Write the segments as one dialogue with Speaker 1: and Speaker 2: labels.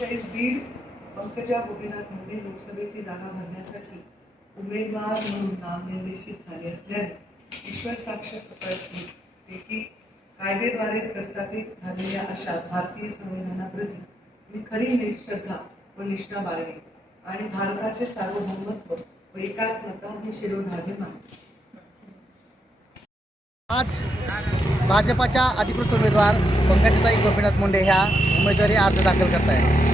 Speaker 1: पंचेचाळीस बीड पंकजा गोपीनाथ मुंडे लोकसभेची जागा भरण्यासाठी उमेदवार म्हणून नामनिर्देशित झाले असल्याने ईश्वर साक्ष पैकी कायदेद्वारे प्रस्थापित झालेल्या अशा भारतीय संविधानाप्रती मी खरी निश्रद्धा व निष्ठा बाळगेन आणि भारताचे सार्वभौमत्व व एकात्मता ही शिरोधार्य मानते
Speaker 2: आज भाजपाच्या अधिकृत उमेदवार पंकजताई गोपीनाथ मुंडे ह्या उमेदवारी अर्ज दाखल करत आहेत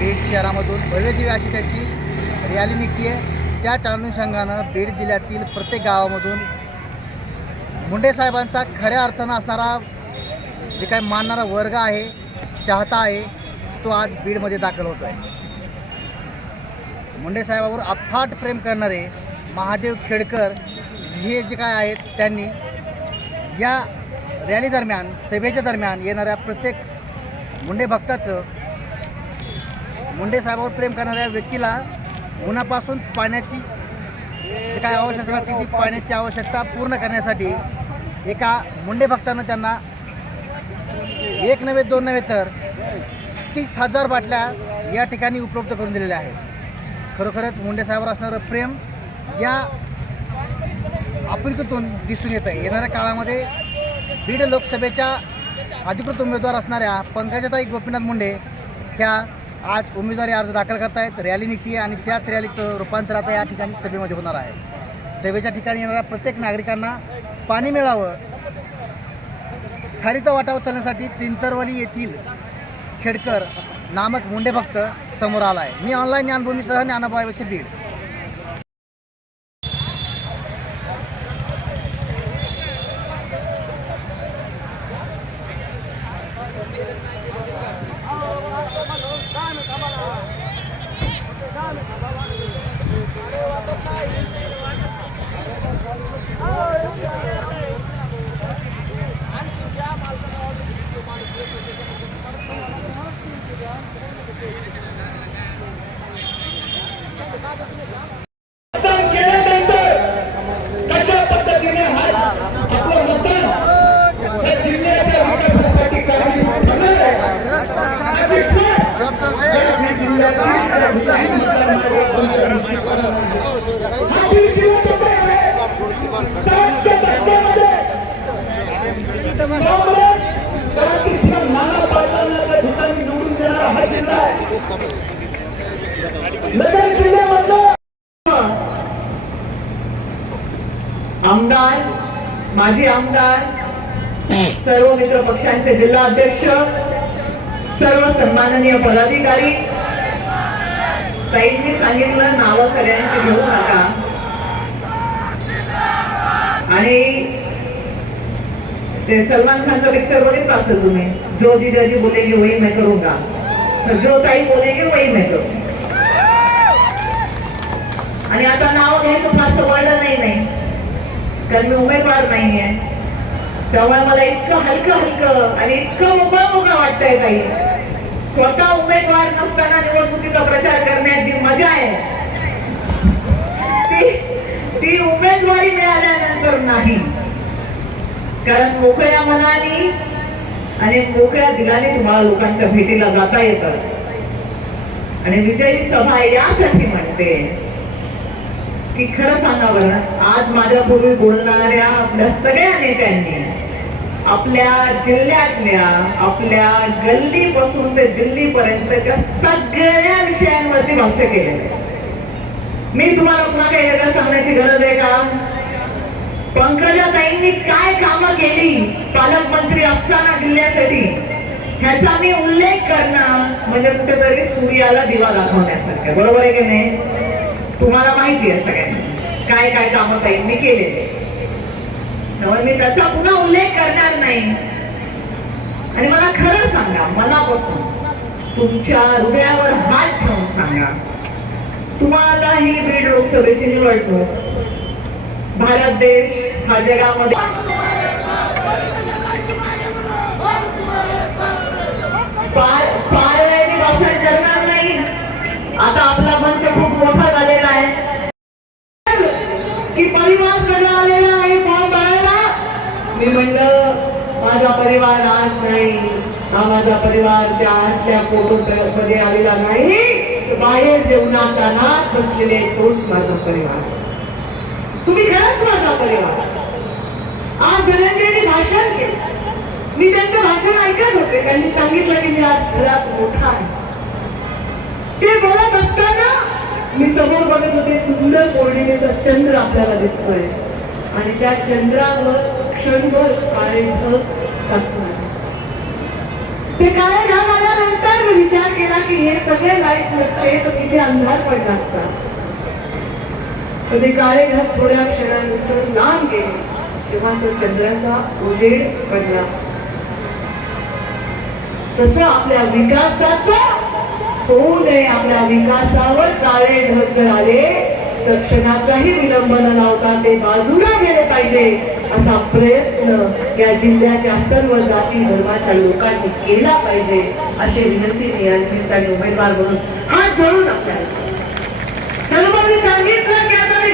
Speaker 2: बीड शहरामधून भव्यदिव्य अशी त्याची रॅली निघते आहे त्याच अनुषंगानं बीड जिल्ह्यातील प्रत्येक गावामधून मुंडे साहेबांचा खऱ्या अर्थानं असणारा जे काही मानणारा वर्ग आहे चाहता आहे तो आज बीडमध्ये दाखल होतो आहे मुंडे साहेबावर अफाट प्रेम करणारे महादेव खेडकर हे जे काय आहेत त्यांनी या रॅली दरम्यान सभेच्या दरम्यान येणाऱ्या प्रत्येक मुंडे भक्ताचं मुंडे साहेबावर प्रेम करणाऱ्या व्यक्तीला उन्हापासून पाण्याची जे काय आवश्यकता ती ती पाण्याची आवश्यकता पूर्ण करण्यासाठी एका मुंडे भक्तानं त्यांना एक नव्हे दोन नव्हे तर तीस हजार बाटल्या या ठिकाणी उपलब्ध करून दिलेल्या आहेत. खरोखरच मुंडे साहेबावर असणारं प्रेम या आपुलकीतून दिसून येतं येणाऱ्या काळामध्ये बीड लोकसभेच्या अधिकृत उमेदवार असणाऱ्या पंकजाताई गोपीनाथ मुंडे ह्या आज उमेदवारी अर्ज दाखल करतायत. रॅली निघते आहे आणि त्याच रॅलीचं रूपांतर आता या ठिकाणी सभेमध्ये होणार आहे. सभेच्या ठिकाणी येणाऱ्या प्रत्येक नागरिकांना पाणी मिळावं खारीचा वाटा उचलण्यासाठी तिंतरवली येथील खेडकर नामक मुंडे भक्त समोर आला आहे मी ऑनलाईन ज्ञानभूमीसह ज्ञानबाईवशी बीड.
Speaker 3: Oh!
Speaker 1: आमदार माजी आमदार सर्व मित्र पक्षांचे जिल्हा अध्यक्ष सर्व सन्माननीय पदाधिकारी ताईंनी सांगितलं नावं सगळ्यांची घेऊ नका. आणि ते सलमान खानचा पिक्चर बघितला असेल तुम्ही? जो जीजा जी बोलेगी वही मैं करूंगा. तर जो ताई बोलेगी वही मैं करूंगा आणि आता नाव घ्यायचं फार वाढलं नाही नाही. कारण मी उमेदवार नाहीये. त्यामुळे मला इतकं हलकं हलकं आणि इतकं मोकळं मोकळं वाटतंय ताई. स्वतः उमेदवार नसताना निवडणुकीचा प्रचार करण्यात जी मजा आहे ती ती उमेदवारी मिळाल्यानंतर नाही. कारण मोकळ्या मनाने आणि मोकळ्या दिलाने तुम्हाला लोकांच्या भेटीला जाता येतं आणि विजयी सभा यासाठी म्हणते की खरं सांगा बरं आज माझ्यापूर्वी बोलणाऱ्या आपल्या सगळ्या नेत्यांनी आपल्या जिल्ह्यातल्या आपल्या गल्लीपासून ते दिल्लीपर्यंतच्या सगळ्या विषयांवरती भाष्य केलेलं आहे. मी तुम्हाला पुन्हा काही वेगळं सांगण्याची गरज आहे का पंकजाताईंनी काय कामं केली? पालकमंत्री असताना जिल्ह्यासाठी ह्याचा मी उल्लेख करणं म्हणजे कुठेतरी सूर्याला दिवा दाखवण्यासारखं. बरोबर आहे की नाही? तुम्हाला माहिती आहे सगळ्यांना. काय काय कामं ताईंनी केलेले. त्यामुळे मी त्याचा पुन्हा उल्लेख करणार नाही. आणि मला खरं सांगा मनापासून तुमच्या हृदयावर हात ठेवून सांगा. तुम्हाला ही बीड लोकसभेची निवडणूक भारत देश हा जगामध्ये नाही. आता आपला मंच खूप मोठा झालेला आहे. की परिवार सगळा आलेला आहे फॉर्म भरायला? मी म्हणलं माझा परिवार आज नाही. हा माझा
Speaker 4: परिवार त्या आतल्या फोटो मध्ये आलेला नाही. बाहेर जेवणात दानात बसलेले तोच माझा परिवार. तुम्ही घरात माझा परिवार आज धनंजयने भाषण केलं. मी त्यांचं भाषण ऐकत होते. त्यांनी सांगितलं की मी आज घरात मोठा आहे. ते बोलत असताना मी समोर बघत होते सुंदर पौर्णिमेचा चंद्र आपल्याला दिसतोय. आणि त्या चंद्रावर क्षणभर काळे ढग साचून ते काळे ढग आल्यानंतर मी विचार केला की हे सगळे लाइट नसते तर तिथे अंधार पडला असतात कधी काळे थोड्या क्षणानंतर लांब गेले. तेव्हा तो चंद्राचा उजेड पडला तस आपल्या विकासाचा होऊ नये. आपल्या विकासावर काळे ढग जर आले तर क्षणाचाही विलंब न लावता ते बाजूला गेले पाहिजे असा प्रयत्न या जिल्ह्याच्या सर्व जाती धर्माच्या लोकांनी केला पाहिजे अशी विनंती मी या निमित्ताने उमेदवार म्हणून हात जोडून आपल्याला सांगितलं